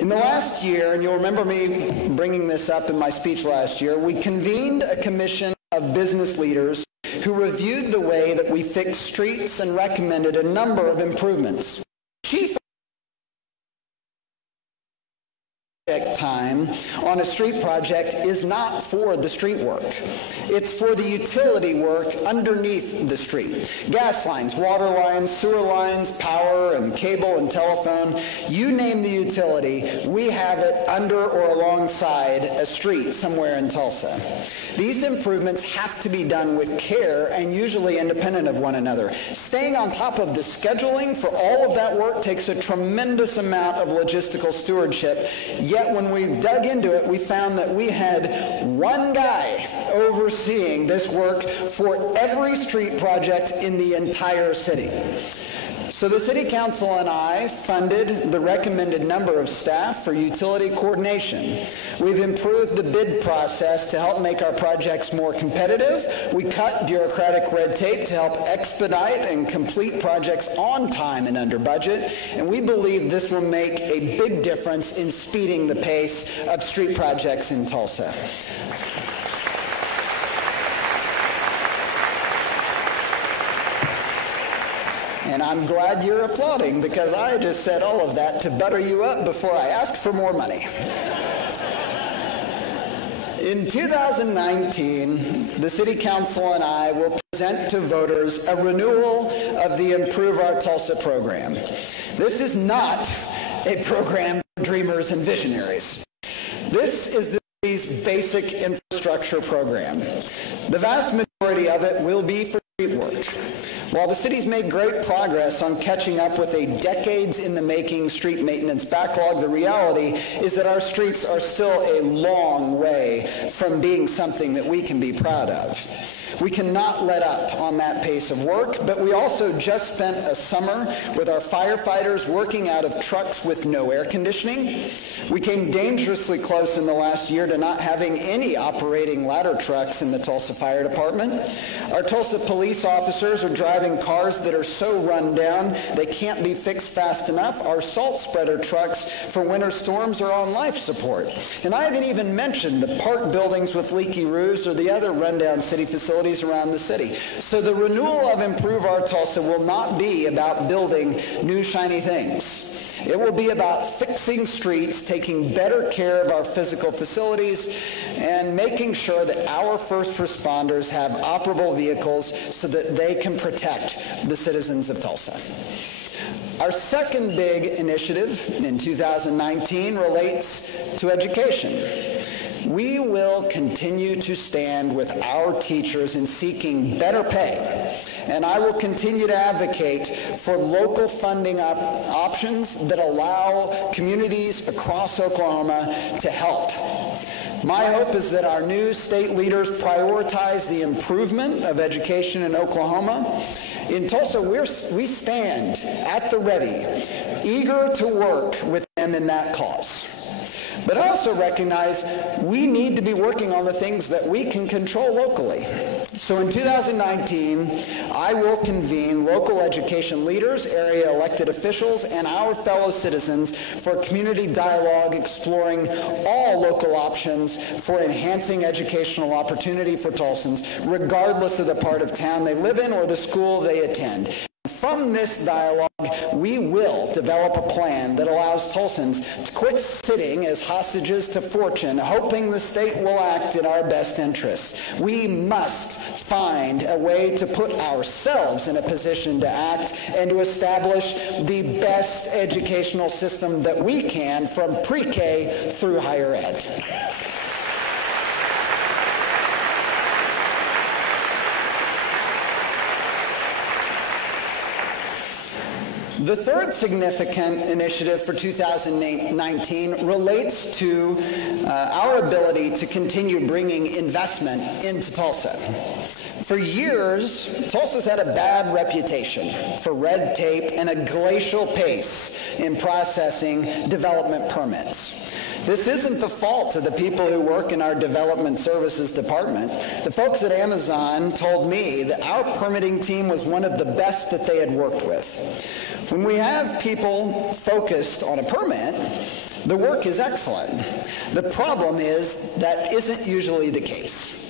In the last year, and you'll remember me bringing this up in my speech last year, we convened a commission of business leaders who reviewed the way that we fix streets and recommended a number of improvements. Chief time on a street project is not for the street work. It's for the utility work underneath the street. Gas lines, water lines, sewer lines, power and cable and telephone. You name the utility, we have it under or alongside a street somewhere in Tulsa. These improvements have to be done with care and usually independent of one another. Staying on top of the scheduling for all of that work takes a tremendous amount of logistical stewardship. Yet when we dug into it, we found that we had one guy overseeing this work for every street project in the entire city. So the City Council and I funded the recommended number of staff for utility coordination. We've improved the bid process to help make our projects more competitive. We cut bureaucratic red tape to help expedite and complete projects on time and under budget. And we believe this will make a big difference in speeding the pace of street projects in Tulsa. And I'm glad you're applauding because I just said all of that to butter you up before I asked for more money. In 2019, the City Council and I will present to voters a renewal of the Improve Our Tulsa program. This is not a program for dreamers and visionaries. This is the city's basic infrastructure program. The vast majority of it will be for street work. While the city's made great progress on catching up with a decades-in-the-making street maintenance backlog, the reality is that our streets are still a long way from being something that we can be proud of. We cannot let up on that pace of work, but we also just spent a summer with our firefighters working out of trucks with no air conditioning. We came dangerously close in the last year to not having any operating ladder trucks in the Tulsa Fire Department. Our Tulsa police officers are driving cars that are so run down they can't be fixed fast enough. Our salt spreader trucks for winter storms are on life support. And I haven't even mentioned the park buildings with leaky roofs or the other rundown city facilities around the city. So the renewal of Improve Our Tulsa will not be about building new shiny things. It will be about fixing streets, taking better care of our physical facilities, and making sure that our first responders have operable vehicles so that they can protect the citizens of Tulsa. Our second big initiative in 2019 relates to education. We will continue to stand with our teachers in seeking better pay, and I will continue to advocate for local funding options that allow communities across Oklahoma to help. My hope is that our new state leaders prioritize the improvement of education in Oklahoma. In Tulsa, we stand at the ready, eager to work with them in that cause. But I also recognize we need to be working on the things that we can control locally. So in 2019, I will convene local education leaders, area elected officials, and our fellow citizens for community dialogue exploring all local options for enhancing educational opportunity for Tulsans, regardless of the part of town they live in or the school they attend. From this dialogue, we will develop a plan that allows Tulsans to quit sitting as hostages to fortune, hoping the state will act in our best interests. We must find a way to put ourselves in a position to act and to establish the best educational system that we can from pre-K through higher ed. The third significant initiative for 2019 relates to our ability to continue bringing investment into Tulsa. For years, Tulsa's had a bad reputation for red tape and a glacial pace in processing development permits. This isn't the fault of the people who work in our development services department. The folks at Amazon told me that our permitting team was one of the best that they had worked with. When we have people focused on a permit, The work is excellent. The problem is that isn't usually the case.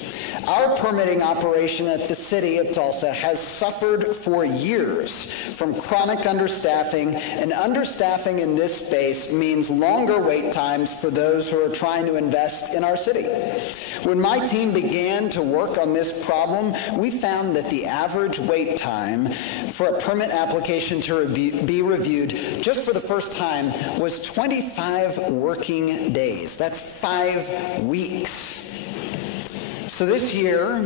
Our permitting operation at the City of Tulsa has suffered for years from chronic understaffing, and understaffing in this space means longer wait times for those who are trying to invest in our city. When my team began to work on this problem, we found that the average wait time for a permit application to be reviewed just for the first time was 25 working days. That's 5 weeks. So this year,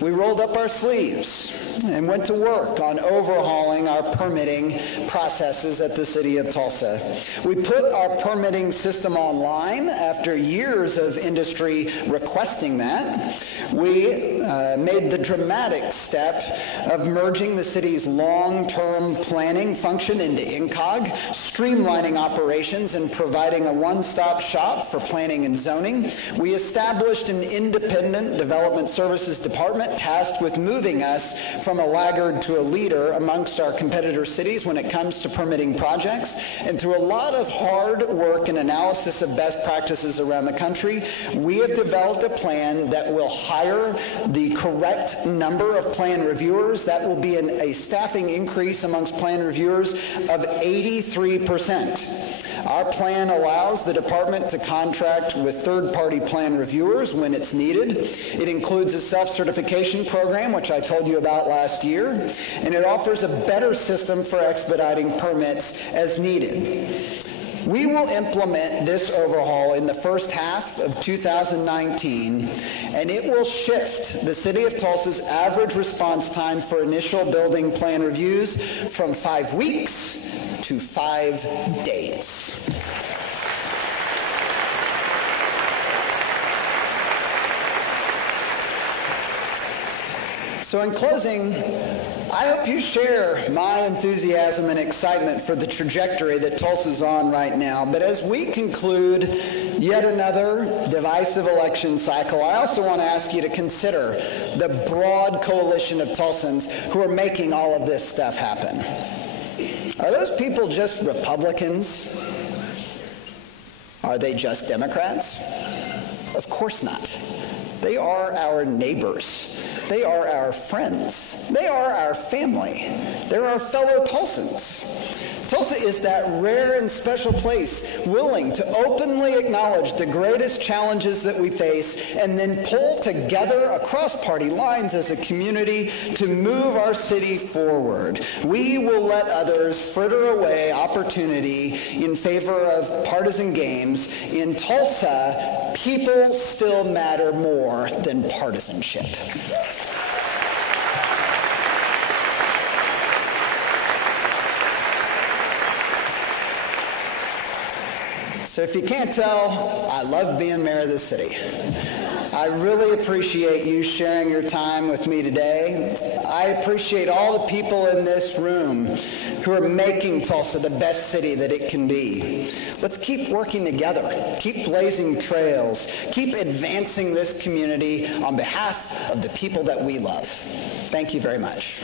we rolled up our sleeves and went to work on overhauling our permitting processes at the City of Tulsa. We put our permitting system online after years of industry requesting that. We made the dramatic step of merging the city's long-term planning function into INCOG, streamlining operations and providing a one-stop shop for planning and zoning. We established an independent development services department tasked with moving us from a laggard to a leader amongst our competitor cities when it comes to permitting projects. And through a lot of hard work and analysis of best practices around the country, we have developed a plan that will hire the correct number of plan reviewers. That will be a staffing increase amongst plan reviewers of 83%. Our plan allows the department to contract with third-party plan reviewers when it's needed. It includes a self-certification program, which I told you about last year, and it offers a better system for expediting permits as needed. We will implement this overhaul in the first half of 2019, and it will shift the City of Tulsa's average response time for initial building plan reviews from 5 weeks to 5 days. So in closing, I hope you share my enthusiasm and excitement for the trajectory that Tulsa's on right now. But as we conclude yet another divisive election cycle, I also want to ask you to consider the broad coalition of Tulsans who are making all of this stuff happen. Are those people just Republicans? Are they just Democrats? Of course not. They are our neighbors. They are our friends. They are our family. They're our fellow Tulsans. Tulsa is that rare and special place willing to openly acknowledge the greatest challenges that we face and then pull together across party lines as a community to move our city forward. We will let others fritter away opportunity in favor of partisan games. In Tulsa, people still matter more than partisanship. So if you can't tell, I love being mayor of this city. I really appreciate you sharing your time with me today. I appreciate all the people in this room who are making Tulsa the best city that it can be. Let's keep working together, keep blazing trails, keep advancing this community on behalf of the people that we love. Thank you very much.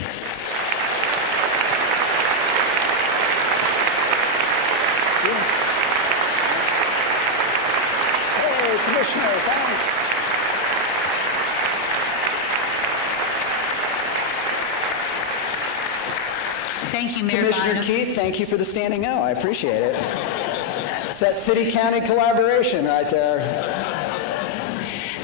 Commissioner, thanks. Thank you, Mayor Commissioner Bynum. Keith, thank you for the standing O. I appreciate it. It's that city-county collaboration right there.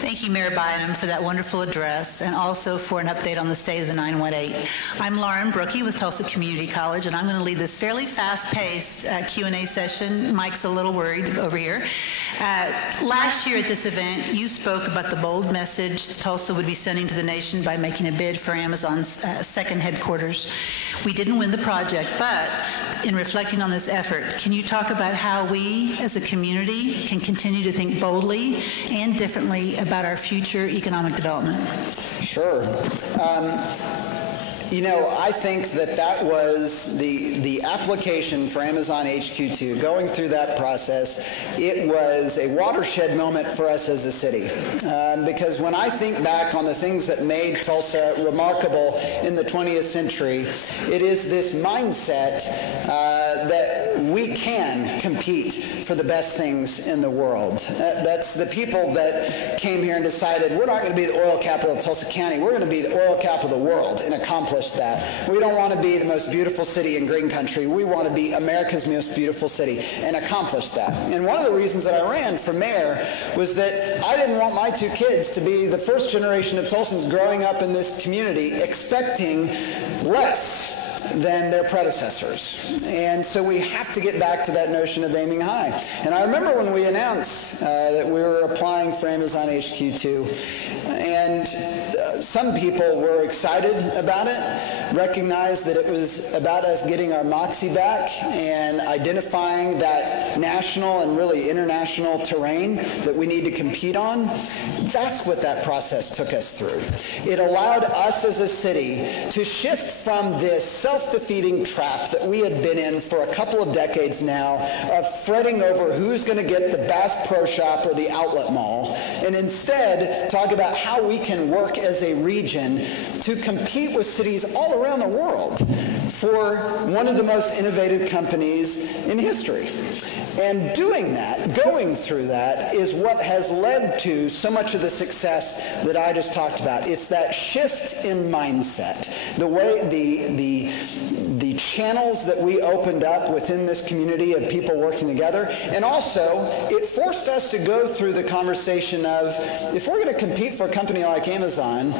Thank you, Mayor Bynum, for that wonderful address and also for an update on the state of the 918. I'm Lauren Brookie with Tulsa Community College, and I'm going to lead this fairly fast-paced Q&A session. Mike's a little worried over here. Last year at this event, you spoke about the bold message Tulsa would be sending to the nation by making a bid for Amazon's second headquarters. We didn't win the project, but in reflecting on this effort, can you talk about how we as a community can continue to think boldly and differently about our future economic development? Sure. You know, I think that was the application for Amazon HQ2. Going through that process, it was a watershed moment for us as a city. Because when I think back on the things that made Tulsa remarkable in the 20th century, it is this mindset that we can compete for the best things in the world. That's the people that came here and decided, we're not going to be the oil capital of Tulsa County, we're going to be the oil capital of the world, and accomplished that. We don't want to be the most beautiful city in green country, we want to be America's most beautiful city, and accomplished that. And one of the reasons that I ran for mayor was that I didn't want my two kids to be the first generation of Tulsans growing up in this community expecting less than their predecessors. And so we have to get back to that notion of aiming high. And I remember when we announced that we were applying for Amazon HQ2, and some people were excited about it, recognized that it was about us getting our moxie back and identifying that national and really international terrain that we need to compete on. That's what that process took us through. It allowed us as a city to shift from this self-defeating trap that we had been in for a couple of decades now of fretting over who's going to get the Bass Pro Shop or the outlet mall, and instead talk about how we can work as a region to compete with cities all around the world for one of the most innovative companies in history. And doing that, going through that, is what has led to so much of the success that I just talked about. It's that shift in mindset, the way the channels that we opened up within this community of people working together, and also it forced us to go through the conversation of, if we're going to compete for a company like Amazon,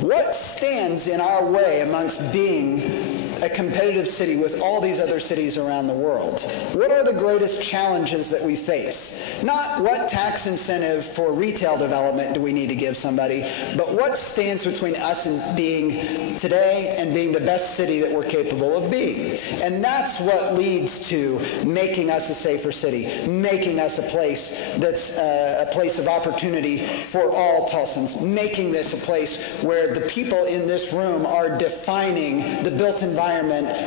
what stands in our way amongst being a competitive city with all these other cities around the world? What are the greatest challenges that we face? Not what tax incentive for retail development do we need to give somebody, but what stands between us and being today and being the best city that we're capable of being. And that's what leads to making us a safer city, making us a place that's a place of opportunity for all Tulsans, making this a place where the people in this room are defining the built environment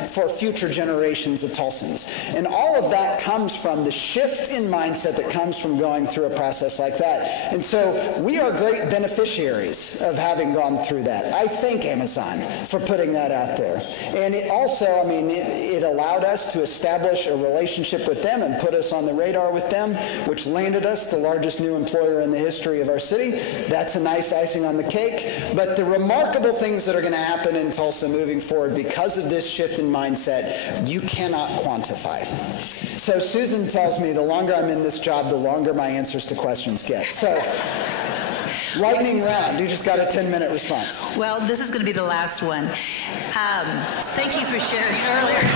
for future generations of Tulsans. And all of that comes from the shift in mindset that comes from going through a process like that. And so we are great beneficiaries of having gone through that. I thank Amazon for putting that out there. And it also, I mean, it allowed us to establish a relationship with them and put us on the radar with them, which landed us the largest new employer in the history of our city. That's a nice icing on the cake. But the remarkable things that are going to happen in Tulsa moving forward because of this shift in mindset, you cannot quantify. So Susan tells me the longer I'm in this job, the longer my answers to questions get. So lightning round, you just got a 10-minute response. Well, this is going to be the last one. Thank you for sharing earlier.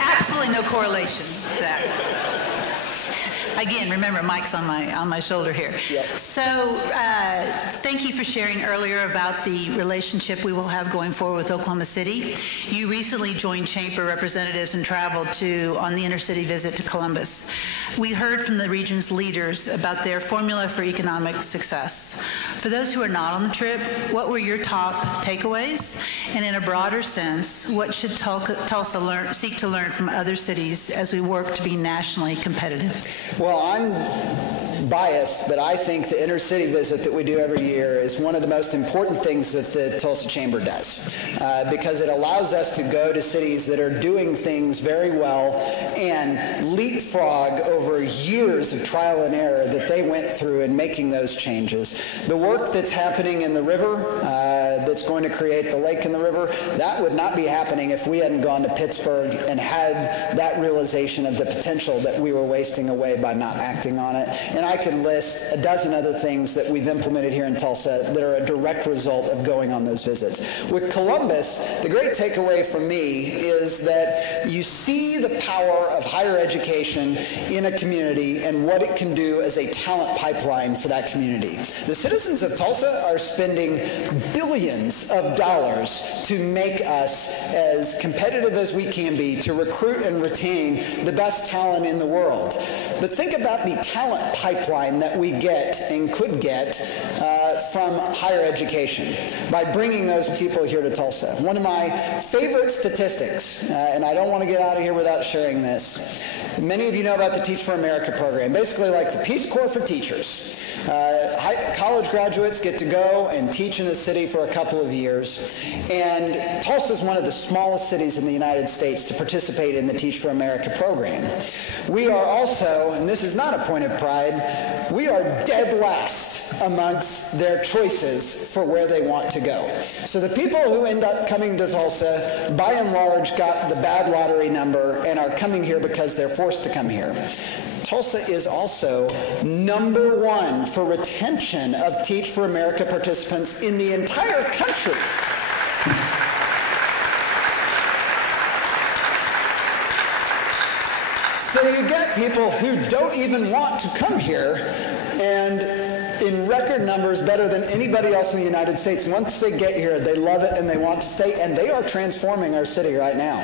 Absolutely no correlation to that. Again, remember, Mike's on my shoulder here. Yep. So thank you for sharing earlier about the relationship we will have going forward with Oklahoma City. You recently joined Chamber representatives and traveled on the intercity visit to Columbus. We heard from the region's leaders about their formula for economic success. For those who are not on the trip, what were your top takeaways? And in a broader sense, what should Tulsa seek to learn from other cities as we work to be nationally competitive? Well, I'm biased, but I think the intercity visit that we do every year is one of the most important things that the Tulsa Chamber does because it allows us to go to cities that are doing things very well and leapfrog over years of trial and error that they went through in making those changes. The work that's happening in the river that's going to create the lake in the river, that would not be happening if we hadn't gone to Pittsburgh and had that realization of the potential that we were wasting away by not acting on it. And I could list a dozen other things that we've implemented here in Tulsa that are a direct result of going on those visits. With Columbus, the great takeaway from me is that you see the power of higher education in a community and what it can do as a talent pipeline for that community. The citizens of Tulsa are spending billions of dollars to make us as competitive as we can be, to recruit and retain the best talent in the world. But think about the talent pipeline that we get and could get from higher education by bringing those people here to Tulsa. One of my favorite statistics, and I don't want to get out of here without sharing this. Many of you know about the Teach for America program, basically like the Peace Corps for teachers. College graduates get to go and teach in the city for a couple of years. And Tulsa is one of the smallest cities in the United States to participate in the Teach for America program. We are also, and this is not a point of pride, we are dead last amongst their choices for where they want to go. So the people who end up coming to Tulsa, by and large, got the bad lottery number and are coming here because they're forced to come here. Tulsa is also #1 for retention of Teach for America participants in the entire country. So you get people who don't even want to come here, and in record numbers, better than anybody else in the United States. Once they get here, they love it and they want to stay, and they are transforming our city right now.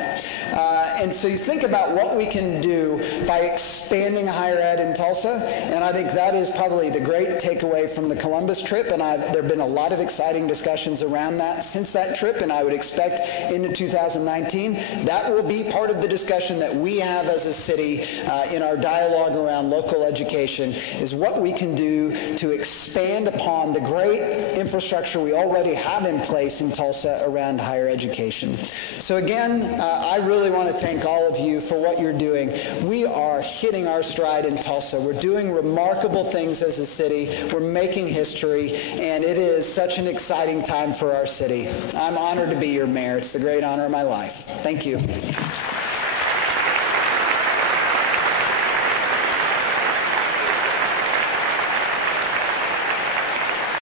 And so you think about what we can do by expanding higher ed in Tulsa, and I think that is probably the great takeaway from the Columbus trip, and there have been a lot of exciting discussions around that since that trip, and I would expect into 2019 that will be part of the discussion that we have as a city in our dialogue around local education, is what we can do to expand upon the great infrastructure we already have in place in Tulsa around higher education. So again, I really want to thank all of you for what you're doing. We are hitting our stride in Tulsa. We're doing remarkable things as a city. We're making history, and it is such an exciting time for our city. I'm honored to be your mayor. It's the great honor of my life. Thank you.